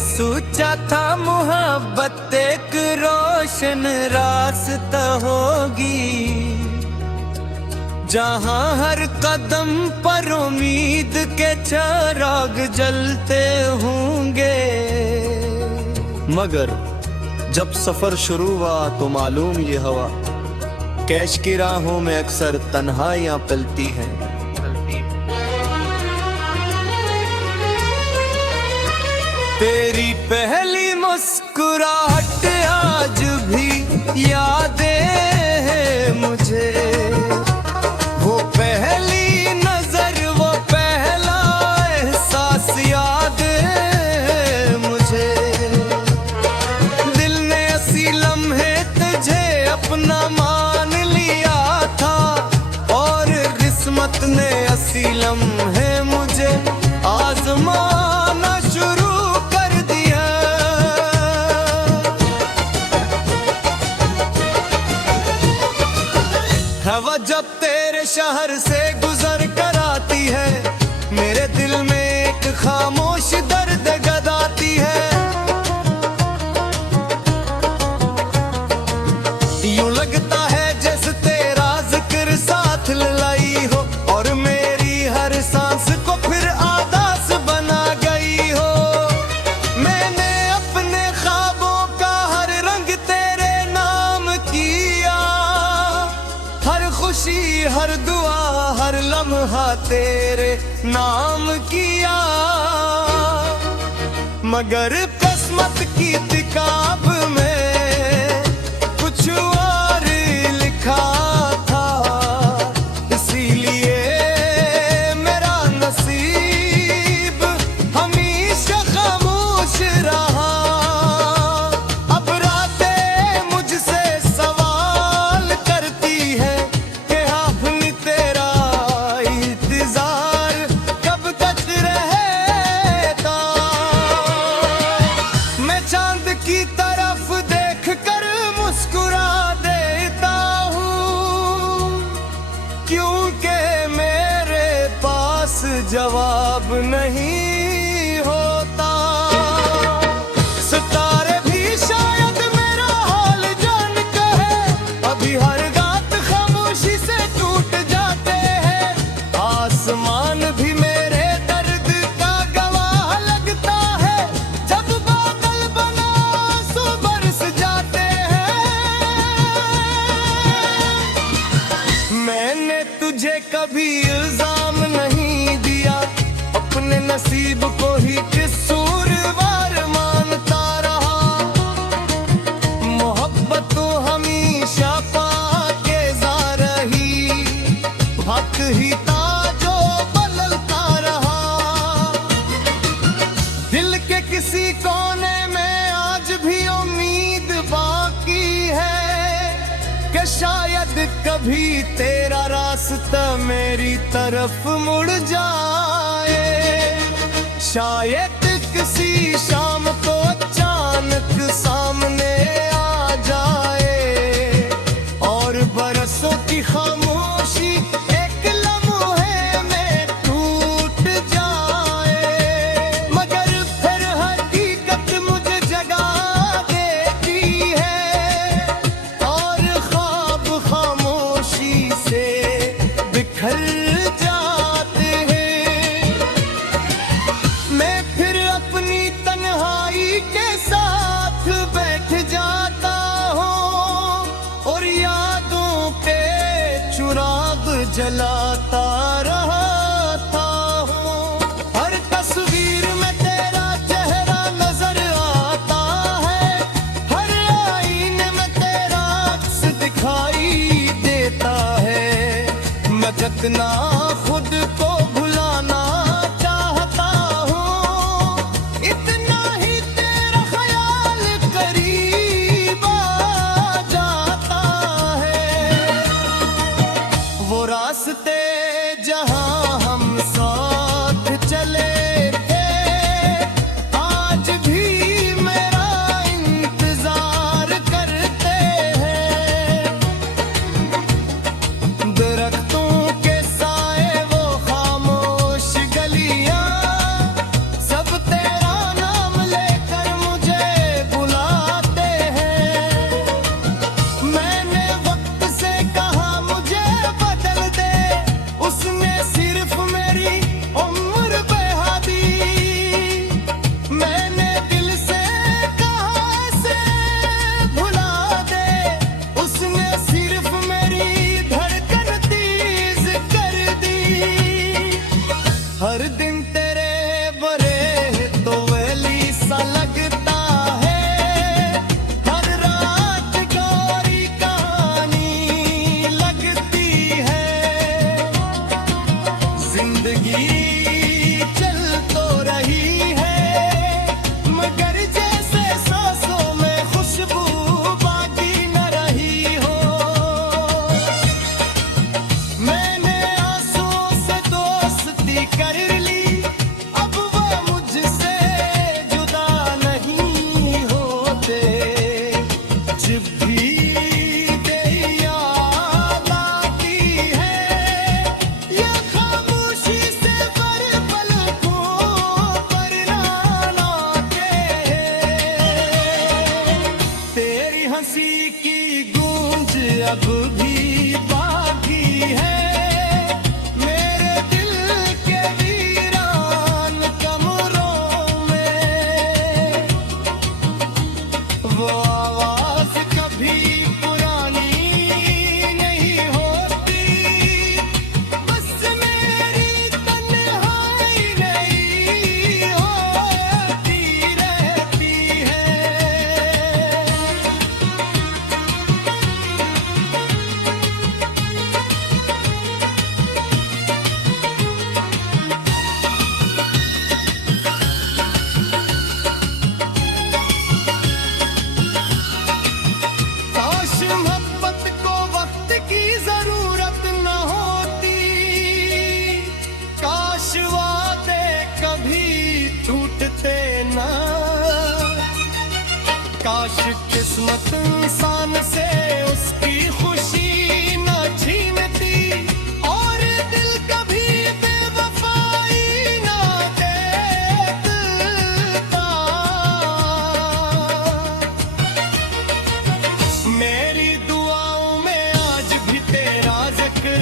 सोचा था मोहब्बत एक रोशन रास्ता होगी, जहां हर कदम पर उम्मीद के चिराग जलते होंगे। मगर जब सफर शुरू हुआ तो मालूम ये हवा, कैश की राहों में अक्सर तन्हाइयां पलती हैं। तेरी पहली मुस्कुराहट आज भी यादें हैं मुझे, वो पहली नजर वो पहला एहसास याद है मुझे। दिल ने ऐसी लम्हे तुझे अपना मान लिया था, और किस्मत ने ऐसी लम्हे मुझे आजमाना शुरू हवा जब तेरे शहर से गुजर कर आती है, मेरे दिल में एक खामोश दर्द गदाती है। यूं लगता है जैसे तेरा जिक्र साथ लाई हो, और मेरी हर सांस को फिर आदास बना गई हो। मैंने अपने ख्वाबों का हर रंग तेरे नाम किया, हर खुशी हर दुआ हर लम्हा तेरे नाम किया। मगर किस्मत की किताब में कुछ और लिखा था, इसीलिए मेरा नसीब हमेशा खामोश रहा। अब रातें मुझसे सवाल करती है कि आपने तेरा इंतजार कब तक रहेगा। मैं चांद की तरफ देख कर मुस्कुरा देता हूँ, क्योंकि मेरे पास जवाब नहीं होता। सितारे भी शायद मेरा हाल जान कहे, अभी हर रात खामोशी से टूट जाते हैं। आसमान भी मेरे दर्द का गवाह लगता है, जब बादल बना आंसू बरस जाते हैं। मैंने तुझे कभी इल्जाम नहीं दिया, अपने नसीब को ही कसूरवार मानता रहा। मोहब्बत तो हमेशा पाकीज़ा रही, हक ही था जो बदलता रहा। दिल के किसी कोने में आज भी उम्मीद बाकी है, कि शायद कभी तेरा रास्ता मेरी तरफ मुड़ जाए। शायद किसी शाम को अचानक सामने आ जाए, और बरसों की खामोशी एक लम्हे में टूट जाए। मगर फिर हकीकत मुझे जगा देती है, और ख्वाब खामोशी से बिखर जाते हैं। मैं फिर अपनी तन्हाई के साथ बैठ जाता हूँ, और यादों के चुराग जलाता रहता हूँ। हर तस्वीर में तेरा चेहरा नजर आता है, हर आईने में तेरा अक्स दिखाई देता है। मैं जितना खुद को भुलाना चाहता हूँ, इतना ही तेरा ख्याल करीब आ जाता है। वो रास्ते जहाँ हम साथ चले थे, आज भी मेरा इंतजार करते हैं। दरख्तों के साए वो खामोश गलियां, सब तेरा नाम लेकर काश किस्मत इंसान से उसकी खुशी न छीनती और दिल कभी बेवफाई न देखता। मेरी दुआओं में आज भी तेरा जिक्र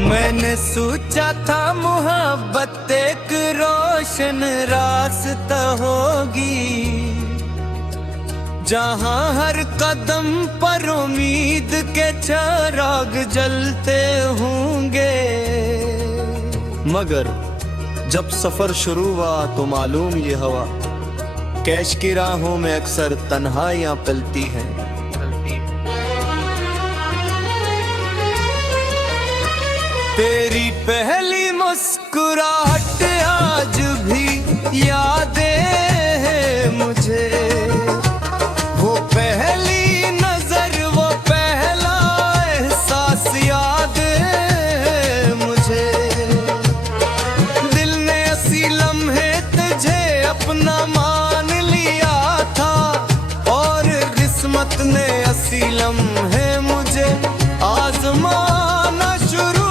मैंने सोचा था मोहब्बत एक रोशन रास्ता होगी, जहां हर कदम पर उम्मीद के चिराग जलते होंगे। मगर जब सफर शुरू हुआ तो मालूम ये हवा, कैश की राहों में अक्सर तन्हाइयां पलती हैं। तेरी पहली मुस्कुराहट आज भी यादें हैं मुझे, वो पहली नजर वो पहला एहसास याद है मुझे। दिल ने ऐसी लम्हे तुझे अपना मान लिया था और किस्मत ने ऐसी लम्हे मुझे आजमाना शुरू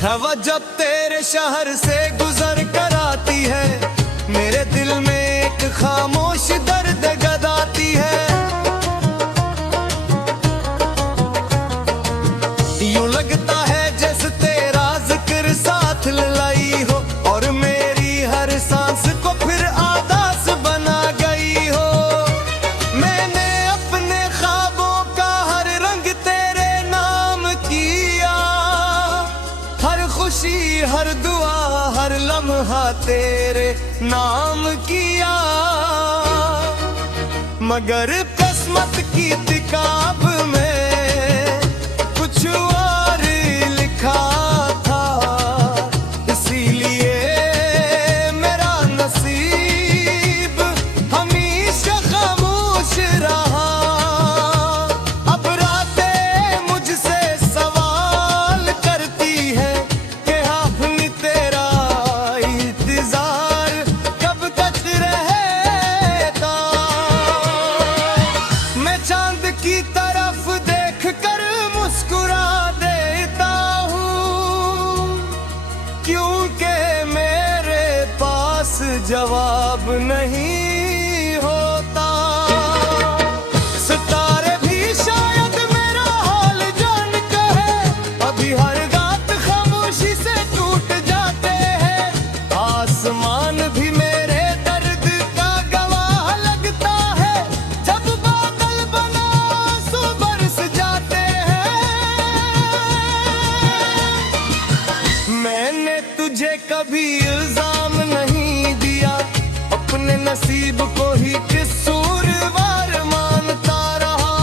हवा जब तेरे शहर से गुजर कर आती है, मेरे दिल में एक खामोश दर्द गदाती है। यूं लगता है जैसे तेरा जिक्र साथ लाई हो और मेरी हर सांस को फिर आदास बना गई हो। मैंने अपने ख्वाबों का हर रंग तेरे नाम किया, हर खुशी हर दुआ हर लम्हा तेरे नाम किया। मगर किस्मत की किताब में कुछ और लिखा था, इसीलिए मेरा नसीब हमेशा खामोश रहा। अब रातें मुझसे सवाल करती है कि अपनी तेरा इंतजार कब तक रहेगा। मैं चांद की तरफ देख कर मुस्कुरा देता हूँ, क्योंकि मेरे पास जवाब नहीं होता। सितारे भी शायद मेरा हाल जान कहे, अभी हर रात खामोशी से टूट जाते हैं। आसमान भी मेरे दर्द का गवाह लगता है, जब बादल बना आंसू बरस जाते हैं। मैंने तुझे कभी इल्जाम नहीं दिया, अपने नसीब को ही कसूरवार मानता रहा।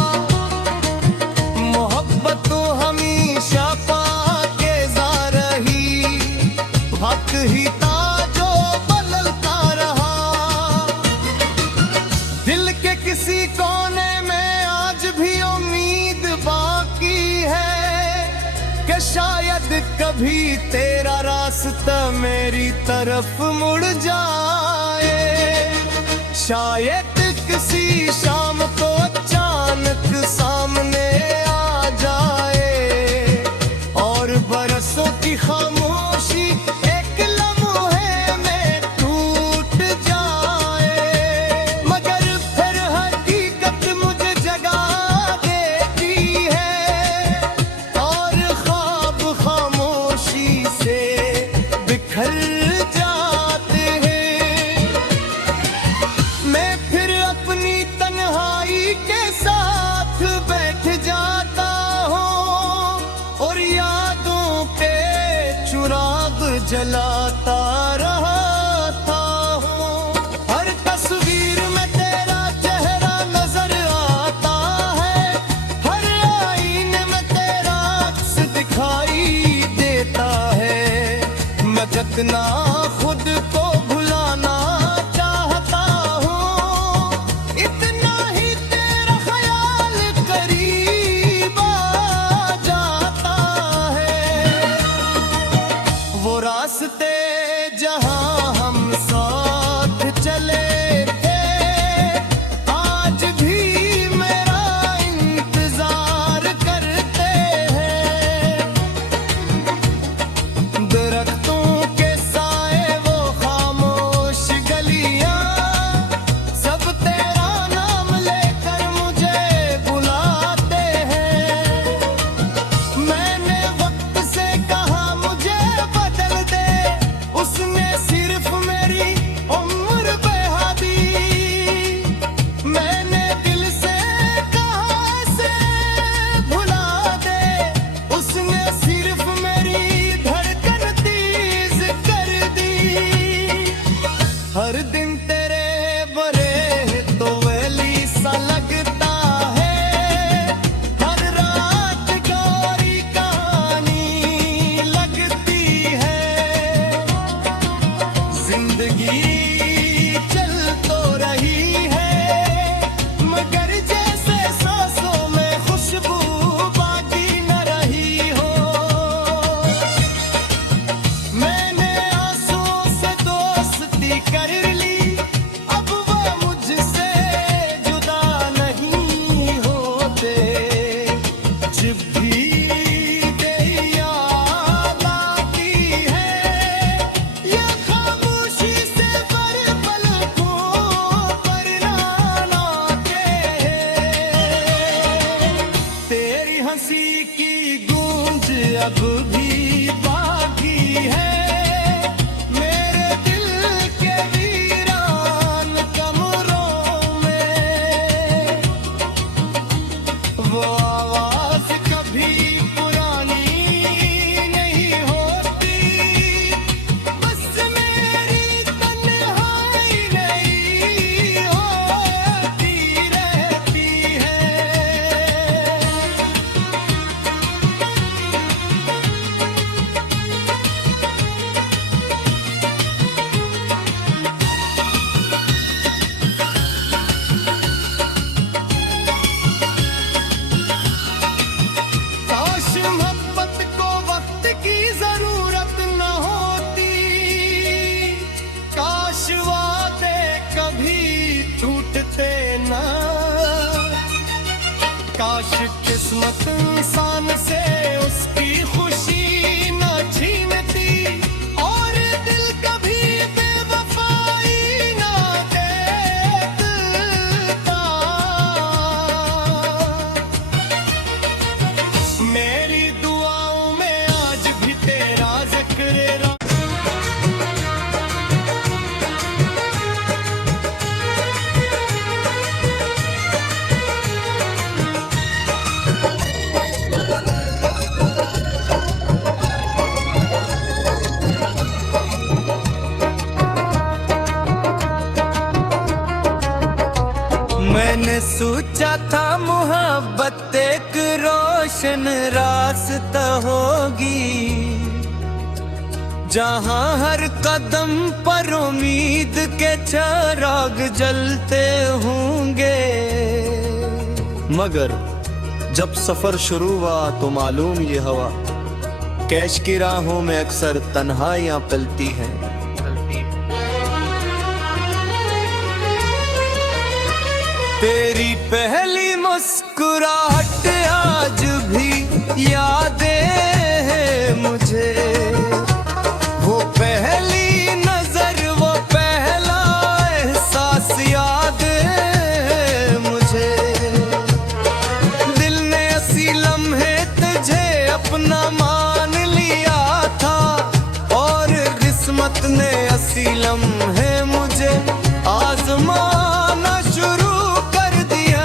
मोहब्बत तो हमेशा पाकीज़ा रही, हक ही था जो बदलता रहा। दिल के किसी कोने में आज भी उम्मीद बाकी है कि शायद कभी तेरा रास्ता मेरी तरफ मुड़ जाए। शायद किसी शाम को अचानक सामने आ जाए और बरसों की खामोशी एक लम्हे में टूट जाए। मगर फिर हकीकत मुझे जगा देती है और ख्वाब खामोशी से बिखर जाते हैं। मैं फिर अपनी तन्हाई के साथ बैठ जाता हूँ और यादों के चुराग जलाता रहता हूँ। हर तस्वीर में तेरा चेहरा नजर आता है, इतना खुद को भुलाना चाहता हूँ, इतना ही तेरा ख्याल करीब आ जाता है। वो रास्ते जहाँ हम साथ चले थे, आज भी मेरा इंतजार करते हैं। दरख्तों के साए वो खामोश गलियां, सब तेरा नाम लेकर मुझे बुलाते हैं। मैंने वक्त से कहा मुझे बदल दे, उसने सिर्फ मेरी उम्र बढ़ा दी। मैंने दिल से कहा से भुला दे, उसने सिर्फ मेरी धड़कन तेज कर दी। हर दिन तेरे बरे तो वैली सा लगता है, हर रात गौरी कहानी लगती है। जिंदगी चल तो रही है, मगर जैसे सांसों में खुशबू बाकी न रही हो। मैंने आंसुओं से दोस्ती कर ली, अब वो मुझसे जुदा नहीं होते। जब भी तेरी याद आती है, या खामोशी से पर पलकों पर नाते हैं। तेरी हंसी की गूंज अब भी बाकी है, मेरे दिल के वीरान कमरों में। वो आवाज कभी पुरानी नहीं होती, बस मेरी तन्हाई नहीं होती रहती है। काश मोहब्बत को वक्त की जरूरत न होती, काश वादे कभी टूटते ना, काश किस्मत इंसान से उसकी खुशी न छीनती, और दिल कभी बेवफाई ना देता। मेरी दुआओं में आज भी तेरा जिक्र मैंने सोचा था मोहब्बत एक रोशन रास्ता होगी, जहाँ हर कदम पर उम्मीद के चिराग जलते होंगे। मगर जब सफर शुरू हुआ तो मालूम ये हवा, कैश की राहों में अक्सर तन्हाइयां पलती हैं। तेरी पहली मुस्कुराहट आज भी यादें हैं मुझे, वो पहली नजर वो पहला एहसास याद है मुझे। दिल ने ऐसी लम्हे तुझे अपना मान लिया था, और किस्मत ने ऐसी लम्हे मुझे आजमाना शुरू कर दिया।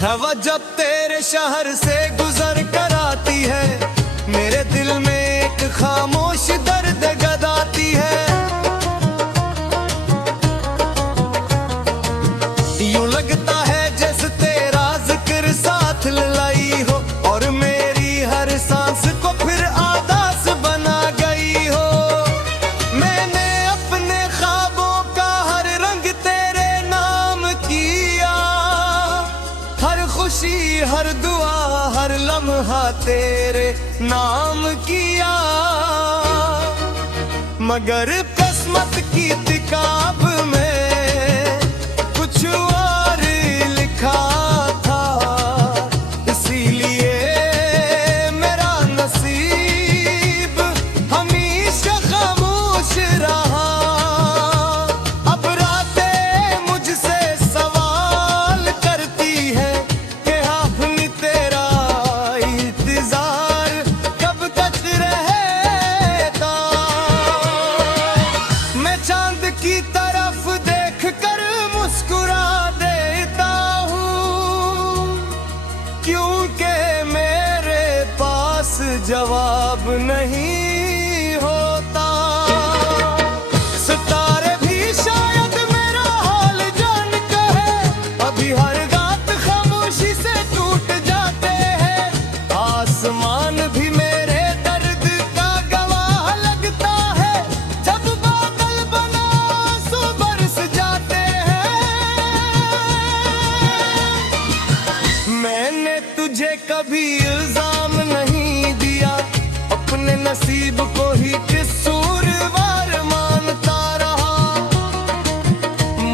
हवा जब तेरे शहर से गुजर कर आती है, मेरे दिल में एक खामोश दर्द गदाती है। यूं लगता है जैसे तेरा जिक्र साथ लाई हो, लम्हा तेरे नाम किया, मगर किस्मत की किताब में कुछ और लिखा था, इसीलिए मेरा नसीब हमेशा खामोश रहा। अब रातें मुझसे सवाल करती है कि आपने तेरा इंतजार कब तक रहेगा। मैं चांद की तरफ देख कर मुस्कुरा देता हूँ, क्योंकि मेरे पास जवाब नहीं होता। सितारे भी शायद मेरा हाल जान कहे, अभी हर रात खामोशी से टूट जाते हैं। आसमान भी मेरे दर्द का गवाह लगता है, जब बादल बना सो बरस जाते हैं। मैंने तुझे कभी इल्जाम नहीं दिया, अपने नसीब को ही कसूरवार मानता रहा।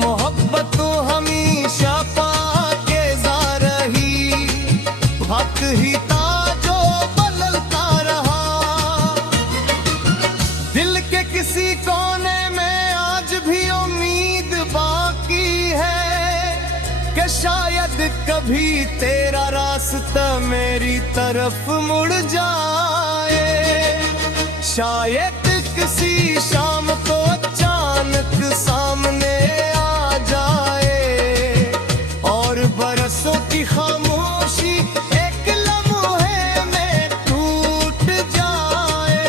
मोहब्बत तो हमेशा पाकीज़ा रही, हक ही था जो बदलता रहा। दिल के किसी कोने में आज भी उम्मीद बाकी है कि शायद कभी तेरा रास्ता मेरी तरफ मुड़ जाए। शायद किसी शाम को अचानक सामने आ जाए, और बरसों की खामोशी एक लम्हे में टूट जाए।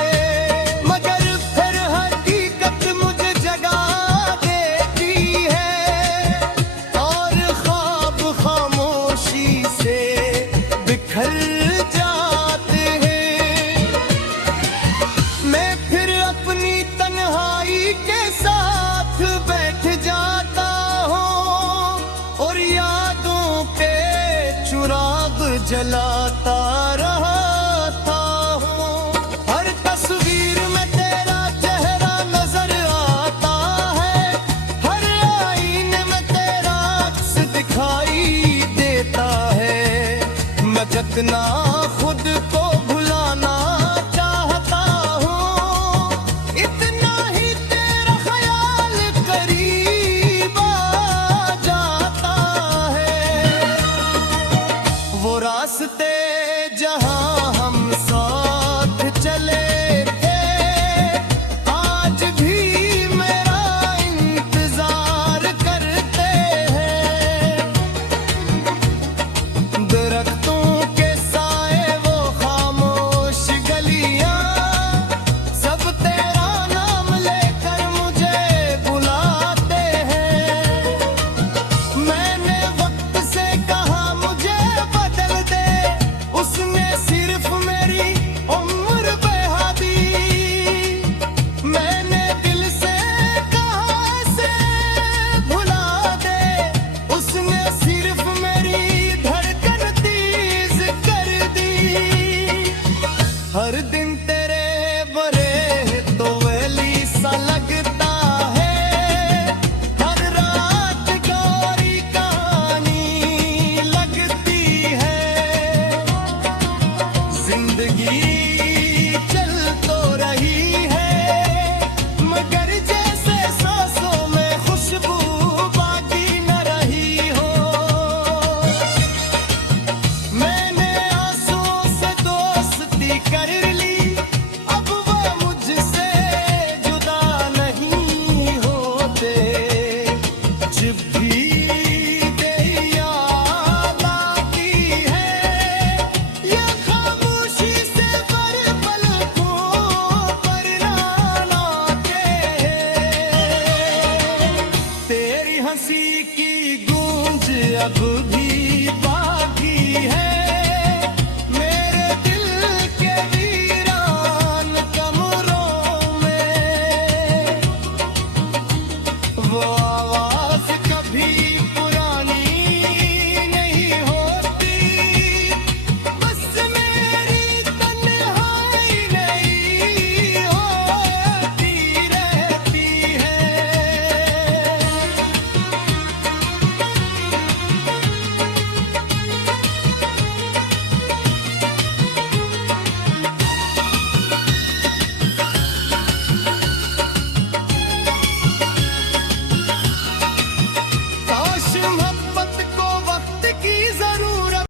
मगर फिर हकीकत मुझे जगा देती है, और ख्वाब खामोशी से बिखर जाते हैं। मैं फिर अपनी तन्हाई के साथ बैठ जाता हूँ, और यादों के चुराग जलाता रहता हूँ। हर तस्वीर में तेरा चेहरा नजर आता है, हर आईने में तेरा अक्स दिखाई देता है। मैं जितना खुद को भुलाना चाहता हूँ, इतना ही तेरा ख्याल करीब आ जाता है। वो रास्ते जहाँ हम साथ चले थे, आज भी मेरा इंतजार करते हैं। दरख्तों के साए वो खामोश गलियां, सब तेरा नाम लेकर मुझे बुलाते हैं। मैंने वक्त से कहा मुझे बदल दे, उसने सिर्फ मेरी उम्र बढ़ा दी। मैंने दिल से कहा ऐसे भुला दे, उसने सिर्फ मेरी धड़कन तेज कर दी। हर दिन तेरे बरे तो वैली सा लगता है, हर रात गौरी कहानी लगती है। जिंदगी